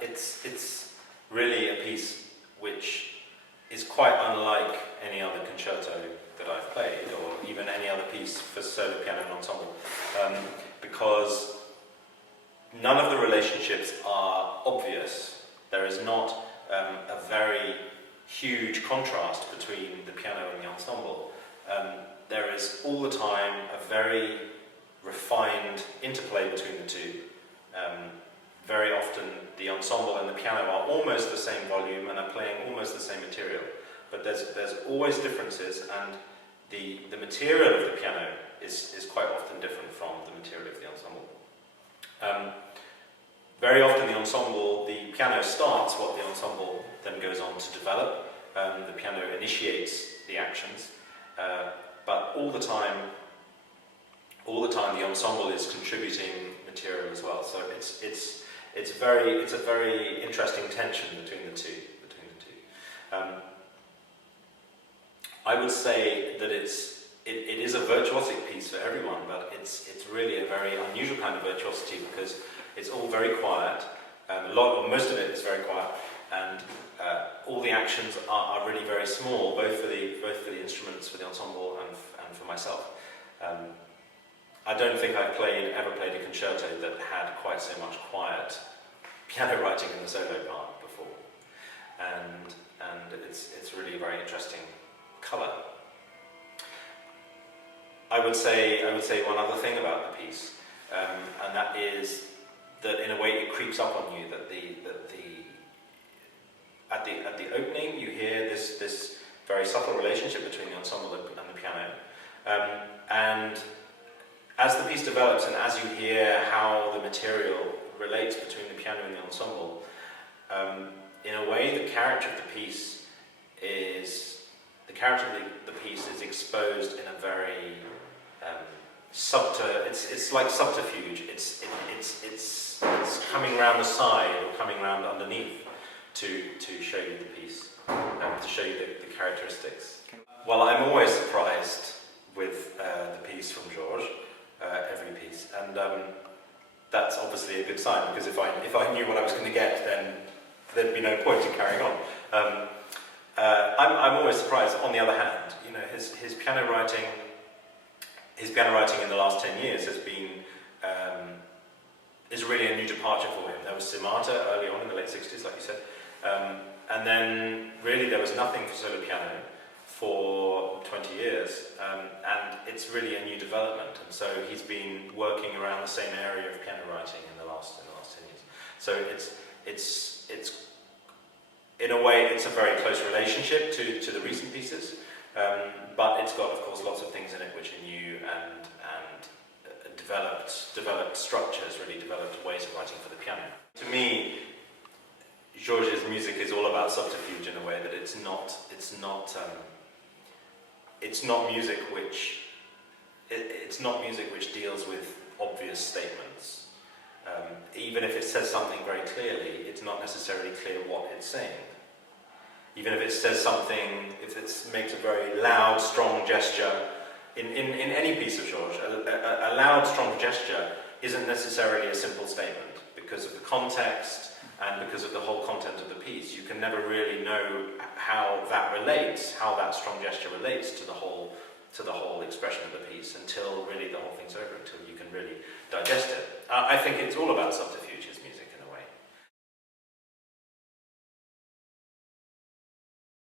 it's really a piece which is quite unlike any other concerto that I've played, or even any other piece for solo piano and ensemble, because none of the relationships are obvious. There is not a very huge contrast between the piano and the ensemble. There is all the time a very refined interplay between the two. Very often the ensemble and the piano are almost the same volume and are playing almost the same material, but there's always differences, and the material of the piano is quite often different from the material of the ensemble. Very often the piano starts what the ensemble then goes on to develop. The piano initiates the actions, but all the time the ensemble is contributing material as well. So it's a very interesting tension between the two. I would say that it is a virtuosic piece for everyone, but it's really a very unusual kind of virtuosity because it's all very quiet. Most of it is very quiet, and all the actions are really very small, both for the instruments, for the ensemble, and for myself. I don't think I've ever played a concerto that had quite so much quiet piano writing in the solo part before, and it's really a very interesting colour. I would say one other thing about the piece, and that is that in a way it creeps up on you. At the opening you hear this very subtle relationship between the ensemble and the piano, and as the piece develops and as you hear how the material relates between the piano and the ensemble, in a way the character of the piece is exposed in a very it's like subterfuge. It's coming round the side or coming round underneath to show you the piece, to show you the characteristics. Well, I'm always surprised with the piece from Georges, every piece, and that's obviously a good sign, because if I knew what I was going to get, then there'd be no point in carrying on. I'm always surprised. On the other hand, you know, his piano writing in the last 10 years has been is really a new departure for him. There was Sonata early on in the late 60s, like you said, and then really there was nothing for solo piano for 20 years, and it's really a new development. And so he's been working around the same area of piano writing in the last 10 years. So it's in a way it's a very close relationship to the recent pieces, but it's got, of course, lots of things in it which are new and developed structures, really developed ways of writing for the piano. To me, Georges' music is all about subterfuge in a way that it's not music which deals with obvious statements. Even if it says something very clearly, it's not necessarily clear what it's saying. Even if it says something, if it makes a very loud, strong gesture, in any piece of Georges, a loud, strong gesture isn't necessarily a simple statement, because of the context and because of the whole content of the piece. You can never really know how that strong gesture relates to the whole expression of the piece, until really the whole thing's over, until you can really digest it. I think it's all about subterfuge.